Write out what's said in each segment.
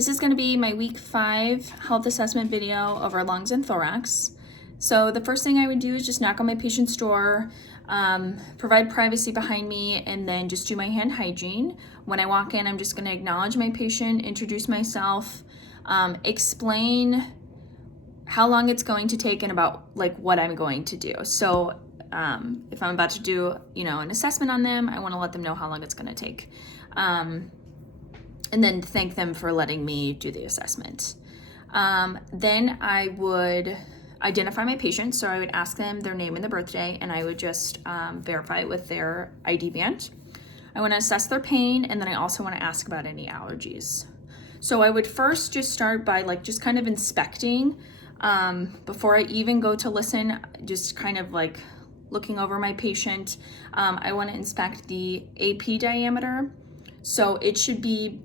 This is going to be my week 5 health assessment video of our lungs and thorax. So the first thing I would do is just knock on my patient's door, provide privacy behind me, and then just do my hand hygiene. When I walk in, I'm just going to acknowledge my patient, introduce myself, explain how long it's going to take and about like what I'm going to do. So if I'm about to do, an assessment on them, I want to let them know how long it's going to take. And then thank them for letting me do the assessment. Then I would identify my patient. So I would ask them their name and their birthday, and I would just verify it with their ID band. I want to assess their pain, and then I also want to ask about any allergies. So I would first just start by just kind of inspecting before I even go to listen, just kind of looking over my patient. I want to inspect the AP diameter. So it should be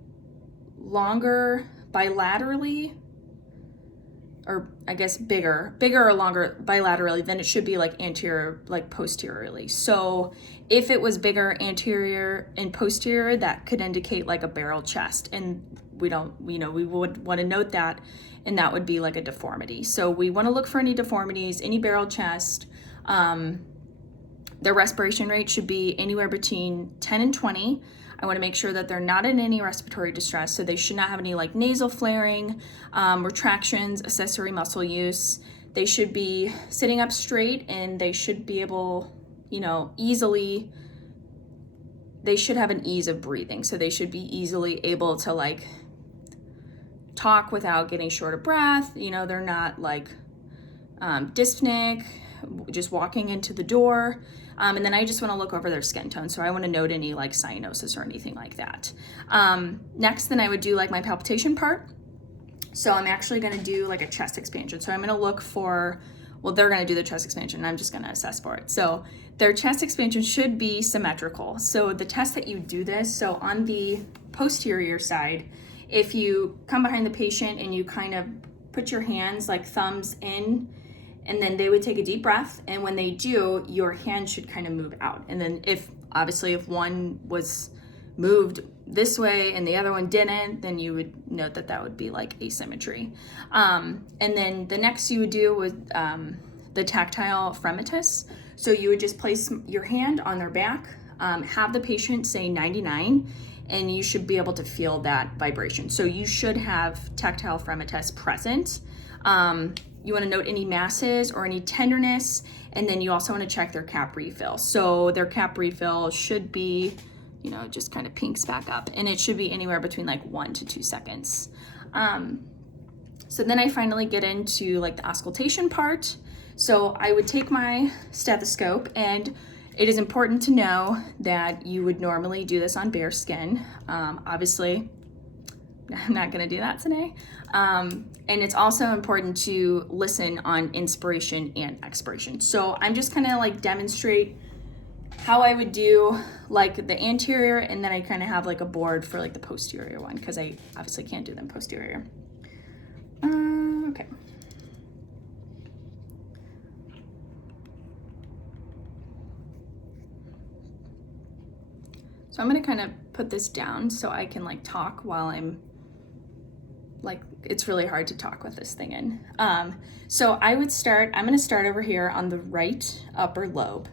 longer bilaterally, or I guess bigger or longer bilaterally than it should be anterior, posteriorly. So if it was bigger anterior and posterior, that could indicate a barrel chest, and we would want to note that, and that would be a deformity. So we want to look for any deformities, any barrel chest. Their respiration rate should be anywhere between 10 and 20. I want to make sure that they're not in any respiratory distress, so they should not have any nasal flaring, retractions, accessory muscle use. They should be sitting up straight, and they should be able, easily, they should have an ease of breathing. So they should be easily able to talk without getting short of breath. They're not dyspneic, just walking into the door. And then I just want to look over their skin tone. So I want to note any cyanosis or anything like that. Next, then I would do my palpitation part. So I'm actually going to do a chest expansion. So I'm going to look for, they're going to do the chest expansion, and I'm just going to assess for it. So their chest expansion should be symmetrical. So the test that you do this, so on the posterior side, if you come behind the patient and you kind of put your hands thumbs in, and then they would take a deep breath, and when they do, your hand should kind of move out. And then if one was moved this way and the other one didn't, then you would note that would be asymmetry. And then the next you would do was the tactile fremitus. So you would just place your hand on their back, have the patient say 99, and you should be able to feel that vibration. So you should have tactile fremitus present. You want to note any masses or any tenderness, and then you also want to check their cap refill. So their cap refill should be, just kind of pinks back up, and it should be anywhere between 1 to 2 seconds. So then I finally get into the auscultation part. So I would take my stethoscope, and it is important to know that you would normally do this on bare skin. Obviously, I'm not going to do that today. And it's also important to listen on inspiration and expiration. So I'm just kind of demonstrate how I would do the anterior, and then I kind of have a board for the posterior one, because I obviously can't do them posterior. Okay. So I'm going to kind of put this down so I can talk while I'm it's really hard to talk with this thing in. So I'm going to start over here on the right upper lobe.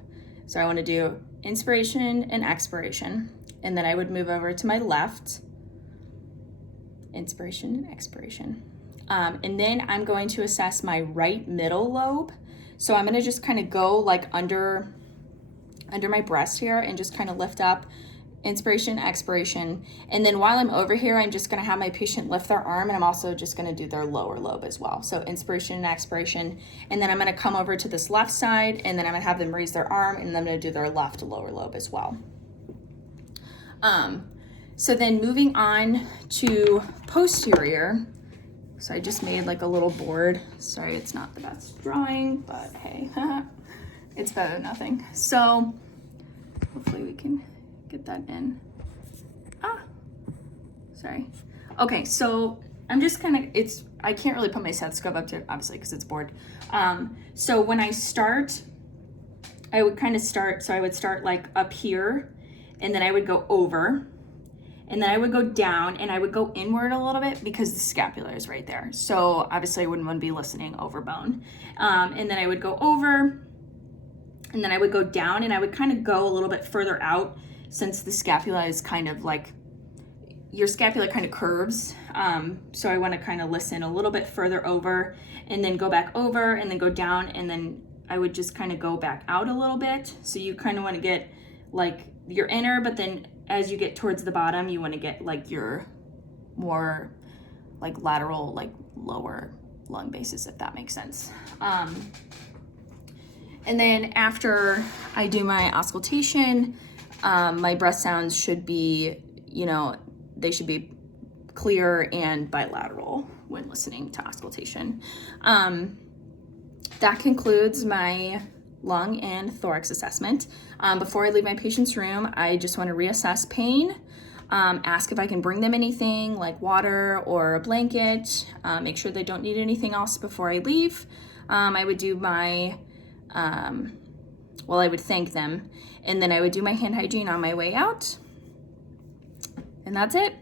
So I want to do inspiration and expiration, and then I would move over to my left, inspiration and expiration. And then I'm going to assess my right middle lobe. So I'm going to just kind of go under my breast here and just kind of lift up, inspiration, expiration. And then while I'm over here, I'm just going to have my patient lift their arm, and I'm also just going to do their lower lobe as well. So inspiration and expiration. And then I'm going to come over to this left side, and then I'm going to have them raise their arm, and then I'm going to do their left lower lobe as well. So then moving on to posterior. So I just made a little board. Sorry, it's not the best drawing, but hey, it's better than nothing. So hopefully we can get that in. Sorry. Okay, so I'm just kind of, I can't really put my stethoscope up to, obviously, because it's bored. So when I start, I would kind of start, so I would start up here, and then I would go over, and then I would go down and I would go inward a little bit because the scapula is right there. So obviously I wouldn't want to be listening over bone. And then I would go over, and then I would go down, and I would kind of go a little bit further out, since the scapula is kind of like, your scapula kind of curves. So I want to kind of listen a little bit further over, and then go back over, and then go down, and then I would just kind of go back out a little bit. So you kind of want to get like your inner, but then as you get towards the bottom, you want to get like your more like lateral, like lower lung bases, if that makes sense. And then after I do my auscultation, my breath sounds should be, you know, they should be clear and bilateral when listening to auscultation. That concludes my lung and thorax assessment. Before I leave my patient's room, I just want to reassess pain, ask if I can bring them anything like water or a blanket, make sure they don't need anything else before I leave. I would do my, I would thank them, and then I would do my hand hygiene on my way out. And that's it.